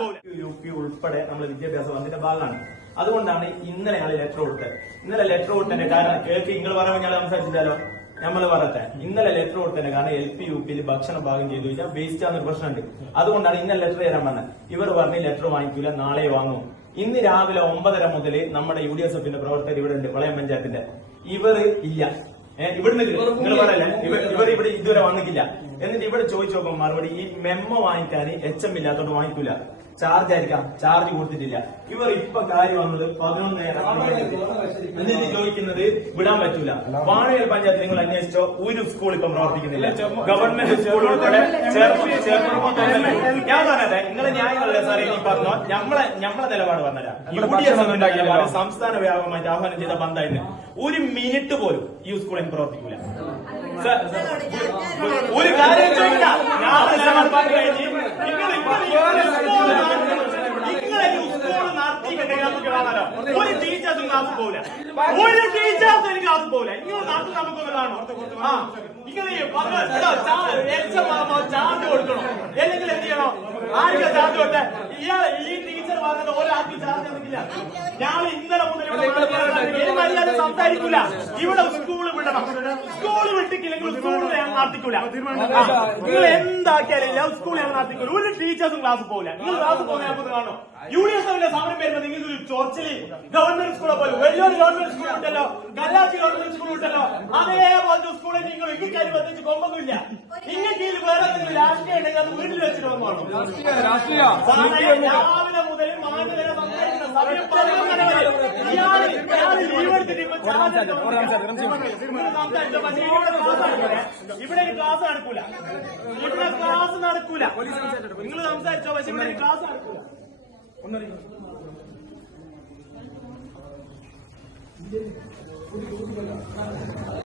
വീട്ടിൽ U P ഉൾപ്പെടെ നമ്മുടെ വിദ്യാഭ്യാസ വകുപ്പിന്റെ ഭാഗമാണ്. അതുകൊണ്ടാണ് ഇന്നലെ ഞങ്ങൾ ലെറ്റർ കൊടുത്തത്. ഇന്നലെ ലെറ്റർ കൊടുത്തതിന്റെ കാരണം കേൾക്ക് നിങ്ങൾ പറയുമ്പോൾ ഞങ്ങൾ സംസാരിച്ചില്ലല്ലോ? നമ്മൾ പറയട്ടെ. ഇന്നലെ ലെറ്റർ കൊടുത്തതിന്റെ കാരണം എൽ പി യു പിയിൽ ഭക്ഷണം ഭാഗം ചെയ്തു വെച്ചാൽ വേസ്റ്റ് ഒരു പ്രശ്നമുണ്ട്. അതുകൊണ്ടാണ് ഇന്നലെ ലെറ്റർ തരാൻ പറഞ്ഞത് ഇവർ പറഞ്ഞ് ലെറ്റർ വാങ്ങിക്കൂല നാളെ വാങ്ങും. ഇന്ന് രാവിലെ ഒമ്പതര മുതൽ നമ്മുടെ യു ഡി എസ് എഫിന്റെ പ്രവർത്തകർ ഇവിടെ ഉണ്ട് വളയം പഞ്ചായത്തിന്റെ. ഇവർ ഇല്ല. ഇവിടുന്ന് നിങ്ങൾ പറയല്ലേ? ഇവർ ഇവർ ഇവിടെ ഇതുവരെ വന്നിട്ടില്ല. എന്നിട്ട് ഇവിടെ ചോദിച്ചു നോക്കും മറുപടി ഈ മെമ്മ വാങ്ങിക്കാൻ എച്ച് എം ഇല്ലാത്തോണ്ട് വാങ്ങിക്കൂല. ചാർജ് ആയിരിക്കാം. ചാർജ് കൊടുത്തിട്ടില്ല. ഇവർ ഇപ്പൊ കാര്യം വന്നത് പതിനൊന്നേരം എന്നിട്ട് ചോദിക്കുന്നത് വിടാൻ പറ്റൂല. വാഴയൽ പഞ്ചായത്ത് നിങ്ങൾ അന്വേഷിച്ചോ? ഒരു സ്കൂൾ ഇപ്പം പ്രവർത്തിക്കുന്നില്ല. ഗവൺമെന്റ് സ്കൂൾ ഉൾപ്പെടെ. ഞാൻ പറഞ്ഞത് നിങ്ങളെ ന്യായമല്ലേ സാറേ ഈ പറഞ്ഞോ. നമ്മളെ നമ്മളെ നിലപാട് പറഞ്ഞുതരാം. യു ഡി എഫ് സംസ്ഥാന വ്യാപകമായിട്ട് ആഹ്വാനം ചെയ്ത ബന്ധായിരുന്നു ഒരു മിനിറ്റ് പോലും ഈ സ്കൂളിൽ പ്രവർത്തിക്കൂല. സർ, ഒരു ഒരു ടീച്ചേഴ്സും ക്ലാസ് പോകില്ല ഒരു ടീച്ചേഴ്സും എനിക്ക് ക്ലാസ് പോകില്ല നിങ്ങൾ നാട്ടിൽ നമുക്കൊന്ന് കാണണം? ആ. നിങ്ങൾ ചാർജ് കൊടുക്കണം? അല്ലെങ്കിൽ എന്ത് ചെയ്യണം? ആർക്കാ ചാർജ് കൊടുത്തേ? ഇയാൾ ഈ ടീച്ചർ പറഞ്ഞത് ഒരാൾക്ക് ചാർജ് എടുക്കില്ല ഞാൻ ഇന്നലെ മുതൽ ഇവിടെ ഒരു മര്യാദ സംസാരിക്കൂല. ഇവിടെ സ്കൂൾ വിടണം. സ്കൂൾ വിട്ടിട്ടില്ലെങ്കിൽ സ്കൂൾ നടത്തിക്കൂല. നിങ്ങൾ എന്താക്കിയാലും ലവ് സ്കൂൾ ഞങ്ങൾ നടത്തിക്കൂല. ഒരു ടീച്ചേഴ്സും ക്ലാസ് പോകില്ല നിങ്ങൾ ക്ലാസ് പോകുന്ന നമുക്ക് കാണോ. യു ഡി എഫ് സമരം വരുമ്പോൾ നിങ്ങൾക്ക് ഒരു ചൊറച്ചിൽ ഗവൺമെന്റ് സ്കൂളെ പോലെ വലിയൊരു ഗവൺമെന്റ് സ്കൂൾ ഉണ്ടല്ലോ. കല്ലാച്ചി ഗവൺമെന്റ് സ്കൂൾ ഉണ്ടല്ലോ. അതേപോലത്തെ സ്കൂളിൽ നിങ്ങൾ ഇങ്ങനെ ബന്ധിച്ച് കൊമ്പൊന്നുമില്ല. നിങ്ങൾക്ക് ഇതിൽ വേറെ എന്തെങ്കിലും രാഷ്ട്രീയം ഉണ്ടെങ്കിൽ അത് വീട്ടിൽ വെച്ചിട്ട് വന്നോളൂ രാവിലെ മുതൽ മാഞ്ഞു സംസാരിച്ചോ, ക്ലാസ് നടക്കൂല. ഇവിടെ ഒരു ക്ലാസ് നടക്കൂല. ഇവിടെ ക്ലാസ് നടക്കൂല. നിങ്ങൾ സംസാരിച്ചോ പക്ഷെ ഇവിടെ ഒരു ക്ലാസ് നടക്കൂല.